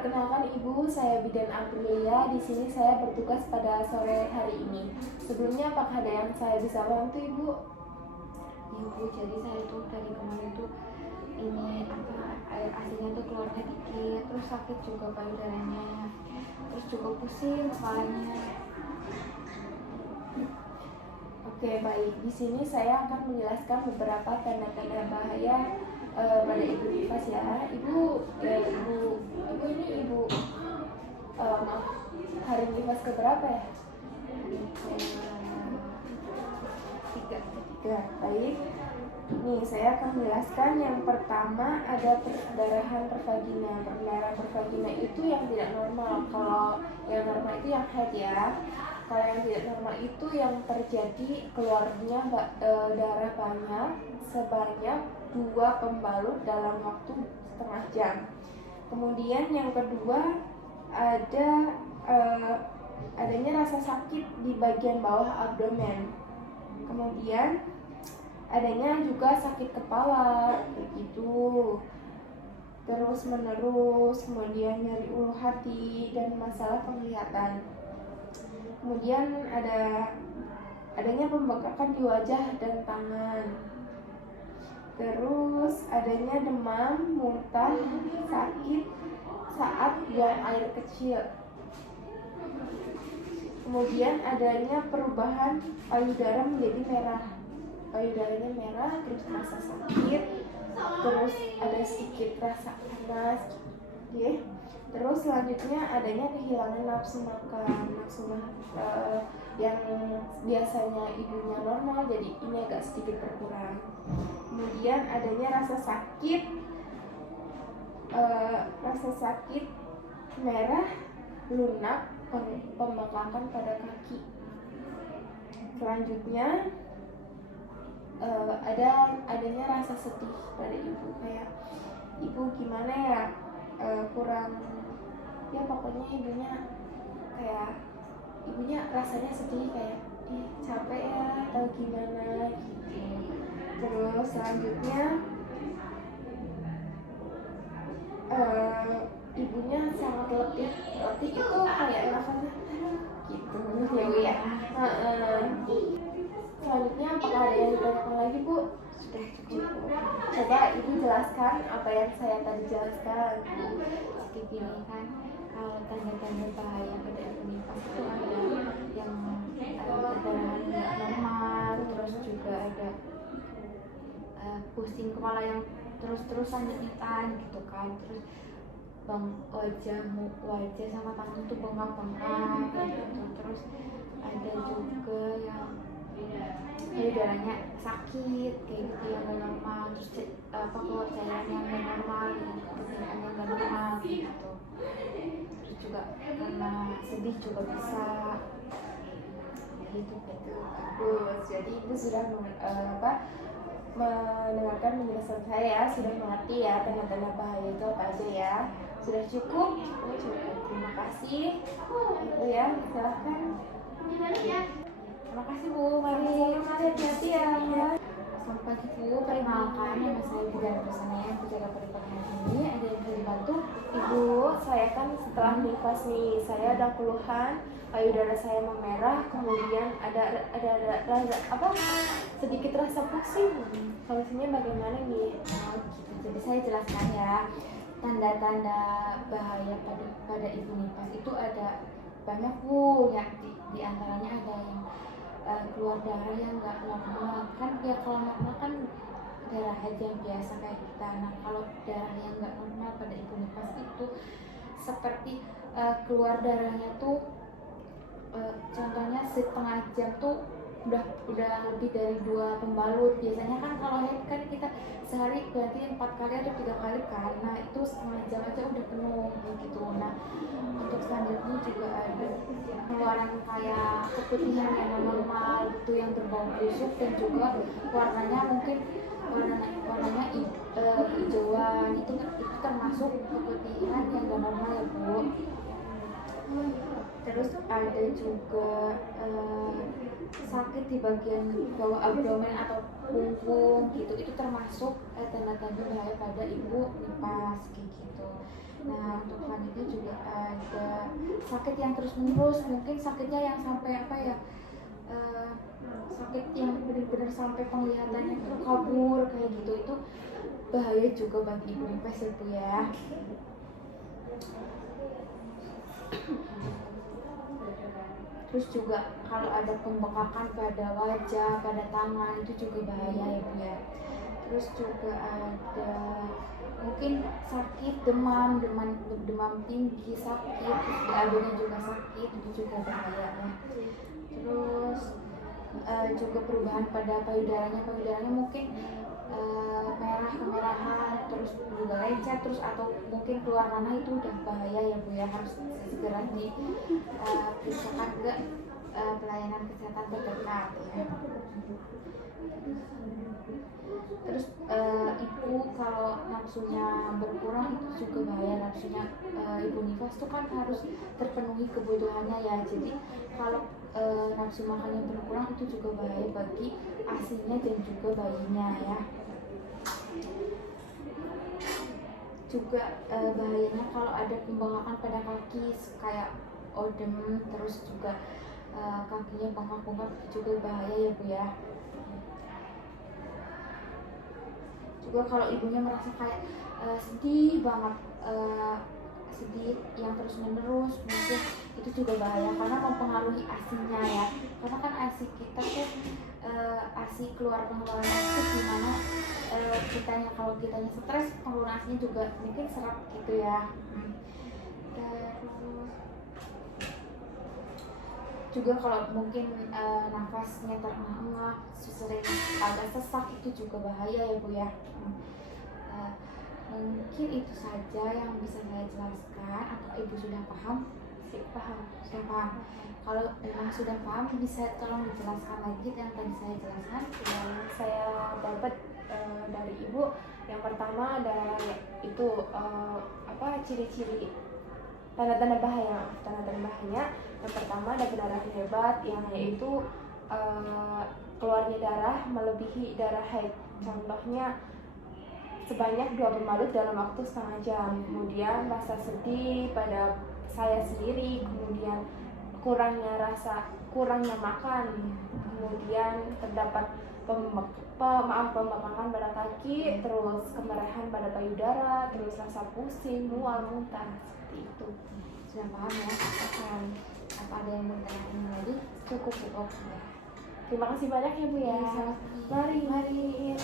Perkenalkan Ibu, saya Bidan Aprilia. Di sini saya bertugas pada sore hari ini. Sebelumnya apakah ada yang saya bisa bantu Ibu? Ya Bu, jadi saya tuh dari kemarin tuh ini air asinnya tuh keluarnya dikit, terus sakit juga payudaranya, terus juga pusing kepalanya. Oke, baik. Di sini saya akan menjelaskan beberapa tanda-tanda bahaya pada Ibu nifas ya. Ibu maaf, hari nifas keberapa ya? Tiga. Baik. Nih, saya akan menjelaskan. Yang pertama ada perdarahan pervagina. Perdarahan pervagina itu yang tidak normal. Kalau yang normal itu yang head ya. Kalau yang tidak normal itu yang terjadi keluarnya darah banyak sebanyak 2 pembalut dalam waktu setengah jam. Kemudian yang kedua adanya rasa sakit di bagian bawah abdomen. Kemudian adanya juga sakit kepala begitu, terus menerus, kemudian nyeri ulu hati dan masalah penglihatan. Kemudian adanya pembengkakan di wajah dan tangan. Terus adanya demam, muntah, sakit saat buang air kecil. Kemudian adanya perubahan payudara menjadi merah. Payudaranya merah, terus rasa sakit, terus ada sedikit rasa panas, okay. Terus selanjutnya adanya kehilangan nafsu makan, yang biasanya ibunya normal jadi ini agak sedikit berkurang. Kemudian adanya rasa sakit merah, lunak, pembengkakan pada kaki. Selanjutnya adanya rasa sedih pada ibu, kayak ibu gimana ya, kurang ya, pokoknya ibunya rasanya sedih, kayak capek ya atau gimana gitu. Terus selanjutnya ibunya sangat letih itu kayak rasanya gitu ya Bu ya. Selanjutnya apakah ada yang ditanyakan lagi Bu? Sudah cukup. Coba Ibu jelaskan apa yang saya tadi jelaskan. Jadi gini kan, kalau tanda-tanda bahaya pada ibu nifas itu ada yang perdarahan nggak normal, terus juga ada pusing kepala yang terus-terusan nyetitan gitu kan, terus wajah sama tangan tuh bengkak-bengkak gitu, terus ada juga yang payudaranya sakit kayak gitu yang gak normal, terus keluar cairan yang gak normal, cairan yang gak normal gitu. Terus juga karena sedih juga bisa gitu. Bagus, jadi Ibu sudah mendengarkan penjelasan saya, sudah mengerti ya tanda-tanda bahaya itu apa aja ya. Sudah cukup. Terima kasih Ibu ya, silahkan. Terima kasih Bu, mari hati-hati ya. Selamat pagi Bu, perkenalkan nama saya Bidan Aprilia, penjaga pernikahan ini. Ada yang bisa dibantu? Ibu, saya kan setelah nifas nih, saya ada keluhan, payudara saya memerah, kemudian ada sedikit rasa pusing. Solusinya bagaimana nih? Oh, gitu. Jadi saya jelaskan ya. Tanda-tanda bahaya pada ibu nifas itu ada banyak Bu, ya di antaranya ada yang keluar darah yang nggak normal kan ya. Kalau normal kan darah haid yang biasa kayak kita. Nah, kalau darah yang nggak normal pada ibu nifas itu seperti keluar darahnya tuh contohnya setengah jam tuh udah lebih dari 2 pembalut. Biasanya kan kalau haid kan kita sehari berarti 4 kali atau 3 kali kan. Nah, itu setengah jam aja udah penuh gitu. Nah, untuk selanjutnya juga ada keluaran kayak keputihan yang normal gitu, yang berbau busuk, dan juga warnanya mungkin warnanya hijauan. Itu termasuk keputihan yang gak normal ya Bu. Terus ada juga sakit di bagian bawah abdomen atau punggung gitu, itu termasuk tanda-tanda bahaya pada ibu nifas kayak gitu. Nah untuk selanjutnya juga ada sakit yang terus menerus, mungkin sakitnya yang sampai apa ya, sakit yang benar-benar sampai penglihatannya itu kabur kayak gitu, itu bahaya juga bagi ibu nifas itu ya. Terus juga kalau ada pembekakan pada wajah, pada tangan, itu juga bahaya ya Bu ya. Terus juga ada mungkin sakit demam tinggi sakit, terus diadunya juga sakit, itu juga bahaya ya. Terus juga perubahan pada payudaranya mungkin merah, kemerahan, terus juga lecet, terus atau mungkin keluar nanah, itu udah bahaya ya Bu ya, harus segera diperiksakan ke pelayanan kesehatan terdekat ya. Terus ibu kalau nafsunya berkurang itu juga bahaya. Nafsunya ibu nifas itu kan harus terpenuhi kebutuhannya ya, jadi kalau nafsu makannya berkurang itu juga bahaya bagi asinya dan juga bayinya ya. Juga bahayanya kalau ada pembengkakan pada kaki kayak odem, terus juga kakinya bengkak-bengkak, juga bahaya ya Bu ya. Juga kalau ibunya merasa kayak sedih banget, sedih yang terus menerus, mungkin itu juga bahaya karena mempengaruhi asinya ya. Karena kan asi kita tuh asi pengeluaran asi, dimana kalau kitanya stres, pengeluaran asinya juga mungkin serap gitu ya. Terus juga kalau mungkin nafasnya terengah-engah, sering agak sesak, itu juga bahaya ya Bu ya. Mungkin itu saja yang bisa saya jelaskan. Atau ibu sudah paham? Sudah paham. Kalau memang sudah paham, bisa tolong dijelaskan lagi yang tadi saya jelaskan. Yang saya dapat dari ibu, yang pertama ada itu ciri-ciri tanda-tanda bahaya. Yang pertama ada pendarahan hebat, yang yaitu keluarnya darah melebihi darah haid. Contohnya sebanyak 2 pembalut dalam waktu setengah jam. Kemudian rasa sedih pada saya sendiri, kemudian kurangnya makan, kemudian terdapat pembengkakan pada kaki, terus kemerahan pada payudara, terus rasa pusing, mual, muntah, seperti itu. Sudah paham ya? Apa ada yang mau ditanyakan lagi? Cukup. Terima kasih banyak ya Bu ya. Mari. Mari.